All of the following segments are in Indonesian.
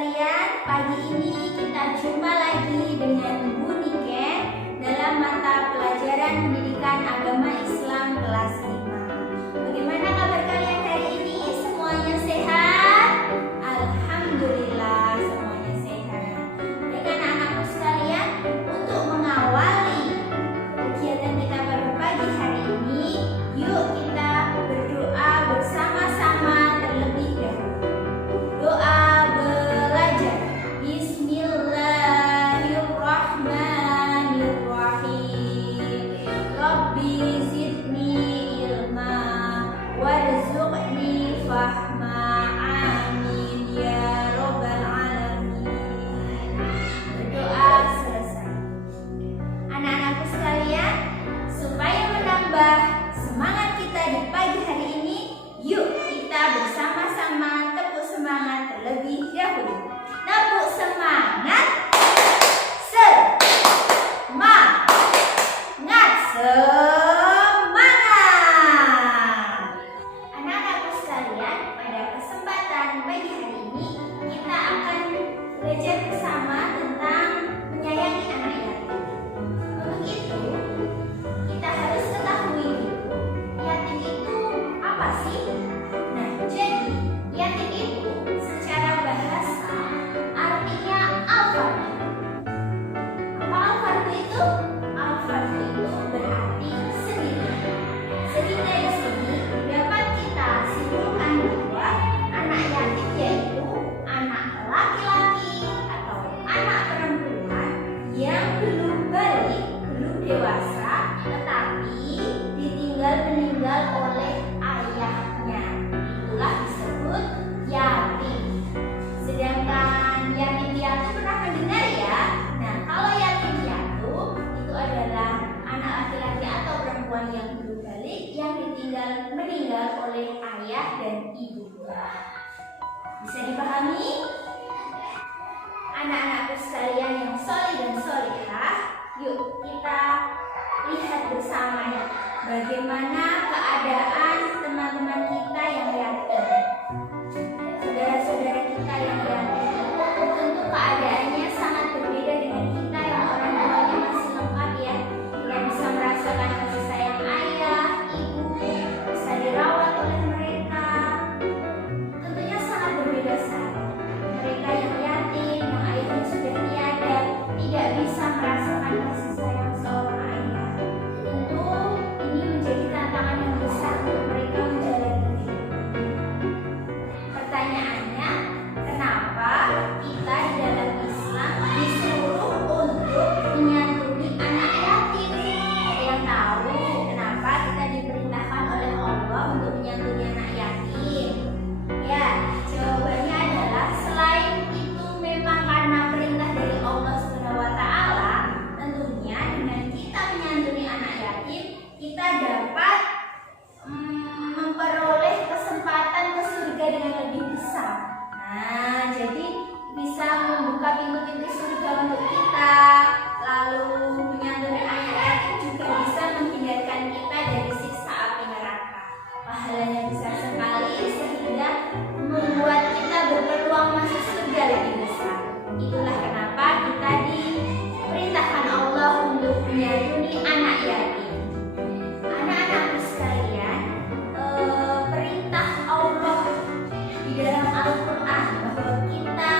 sekalian, pagi ini kita jumpa lagi dengan Bu Niken dalam mata pelajaran pendidikan agama Islam kelas 5. Bagaimana kabar kalian hari ini? Semuanya sehat? Alhamdulillah semuanya sehat. Baik anak-anakku sekalian, untuk mengawali kegiatan kita pada pagi hari ini, yuk kita berdoa bersama-sama terlebih dahulu. Doa belajar. Bismillahirrahmanirrahim. Rabbi zidni ilma warzuqni fahma. Amin ya robbal alamin. Berdoa selesai. Anak-anakku sekalian, supaya menambah semangat kita di pagi hari ini, yuk kita bersama-sama tepuk semangat terlebih dahulu. Tepuk semangat. Semangat. Anak-anakku sekalian, pada kesempatan pagi hari ini kita akan belajar bersama tentang menyayangi anak yatim. Untuk itu, kita harus ketahui dulu, yatim itu apa sih? Nah, jadi yatim itu secara bahasa artinya al-fard. Apa al-fard itu? Al-fard itu berarti sendiri. Sehingga di sini dapat kita simpulkan bahwa anak yatim yaitu anak laki-laki atau anak perempuan yang belum balik, belum dewasa, tetapi ditinggal meninggal oleh ayahnya. Itulah disebut yatim. Sedangkan yatim piatu pernah mendengar ya? Nah, kalau yatim piatu itu adalah anak laki-laki atau perempuan yang belum balik yang ditinggal meninggal oleh ayah dan ibu. Bisa dipahami? Anak-anakku sekalian yang soleh dan solehah, yuk kita lihat bersama ya, bagaimana keadaan teman-teman kita yang yatim. Saudara-saudara kita yang yatim, tentu keadaannya sangat berbeda dengan kita yang orang tuanya masih lengkap ya, yang bisa merasakan kasih sayang ayah, ibu, bisa dirawat oleh mereka. Tentunya sangat berbeda sekali. Mereka yang yatim, yang ayahnya sudah tiada, tidak bisa merasakan kasih sayang seorang ayah. Tentu ini menjadi tantangan yang besar untuk mereka menjalani hidup. Pertanyaannya, kenapa kita di dalam Islam disuruh untuk menyantuni anak yatim? Ada yang tahu kenapa kita diperintahkan oleh Allah untuk menyantuni anak yatim? Ya, jawabannya adalah selain itu memang karena perintah dari Allah SWT, tentunya dengan kita menyantuni anak yatim, kita dapat memperoleh kesempatan ke surga dengan lebih besar. Nah, jadi bisa membuka pintu-pintu surga untuk kita. Lalu menyantuni anak yatim juga bisa menghindarkan kita dari siksa api neraka. Pahalanya besar sekali sehingga membuat kita berpeluang masuk surga lebih besar. Itulah kenapa kita diperintahkan Allah untuk menyantuni anak yatim. Anak-anakku sekalian, perintah Allah di dalam Al-Quran bahwa kita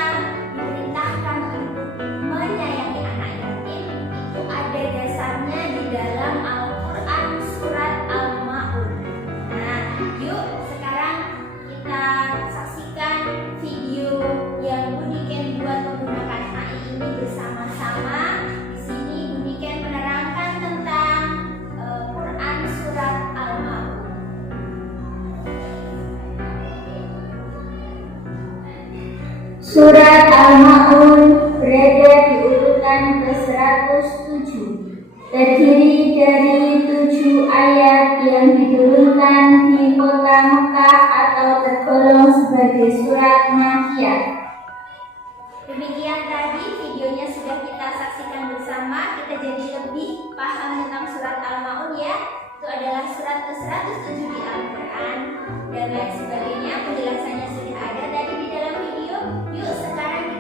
diperintahkan untuk menyayangi anak yatim itu ada dasarnya di dalam Al-Quran surat Al-Ma'un. Nah, yuk sekarang kita saksikan video yang Bu Niken buat menggunakan AI ini bersama-sama. Di sini Bu Niken menerangkan tentang Quran surat Al-Ma'un. Surat Al-Ma'un berada di urutan ke-107, terdiri dari 7 ayat yang diturunkan di kota Mekah atau tergolong sebagai surat Makkiyah. Demikian tadi videonya sudah kita saksikan bersama. Kita jadi lebih paham tentang surat Al-Ma'un ya. Itu adalah surat ke-107 di Al-Quran dan lain sebagainya. Penjelasannya sudah ada tadi di dalam video. Yuk sekarang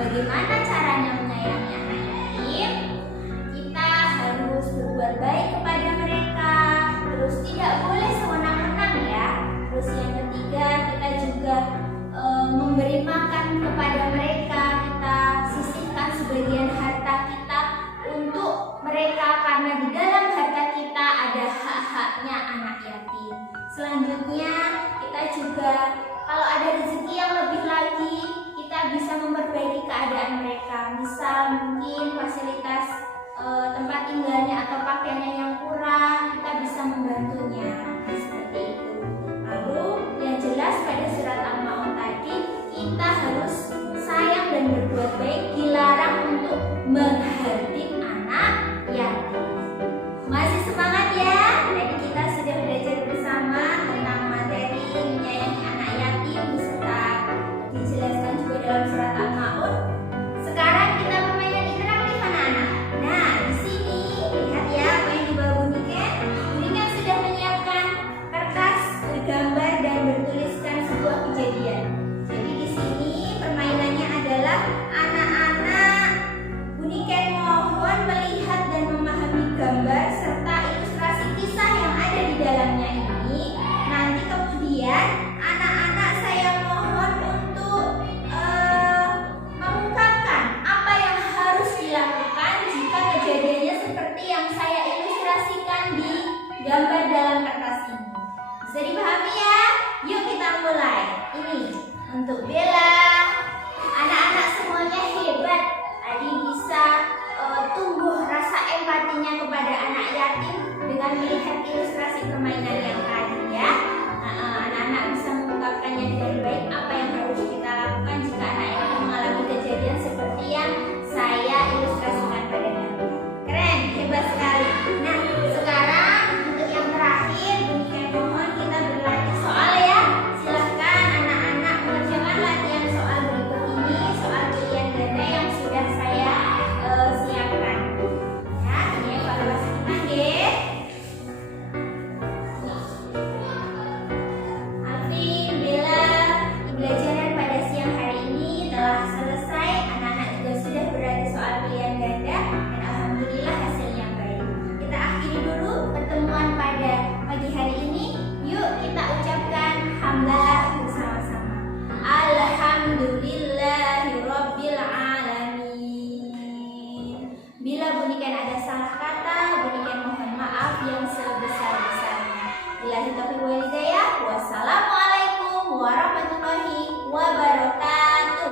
Bagaimana caranya menyayangi anak yatim? Kita harus berbuat baik kepada mereka. Terus tidak boleh sewenang-wenang ya. Terus yang ketiga, kita juga memberi makan kepada mereka. Kita sisihkan sebagian harta kita untuk mereka, karena di dalam harta kita ada hak-haknya anak yatim. Selanjutnya, kita juga kalau ada rezeki yang lebih lagi, kita bisa memperbaiki keadaan mereka. Misal mungkin fasilitas tempat tinggalnya atau pakaiannya yang kurang, kita bisa membantunya. Seperti itu. Lalu yang jelas pada surat Al-Maun tadi, kita harus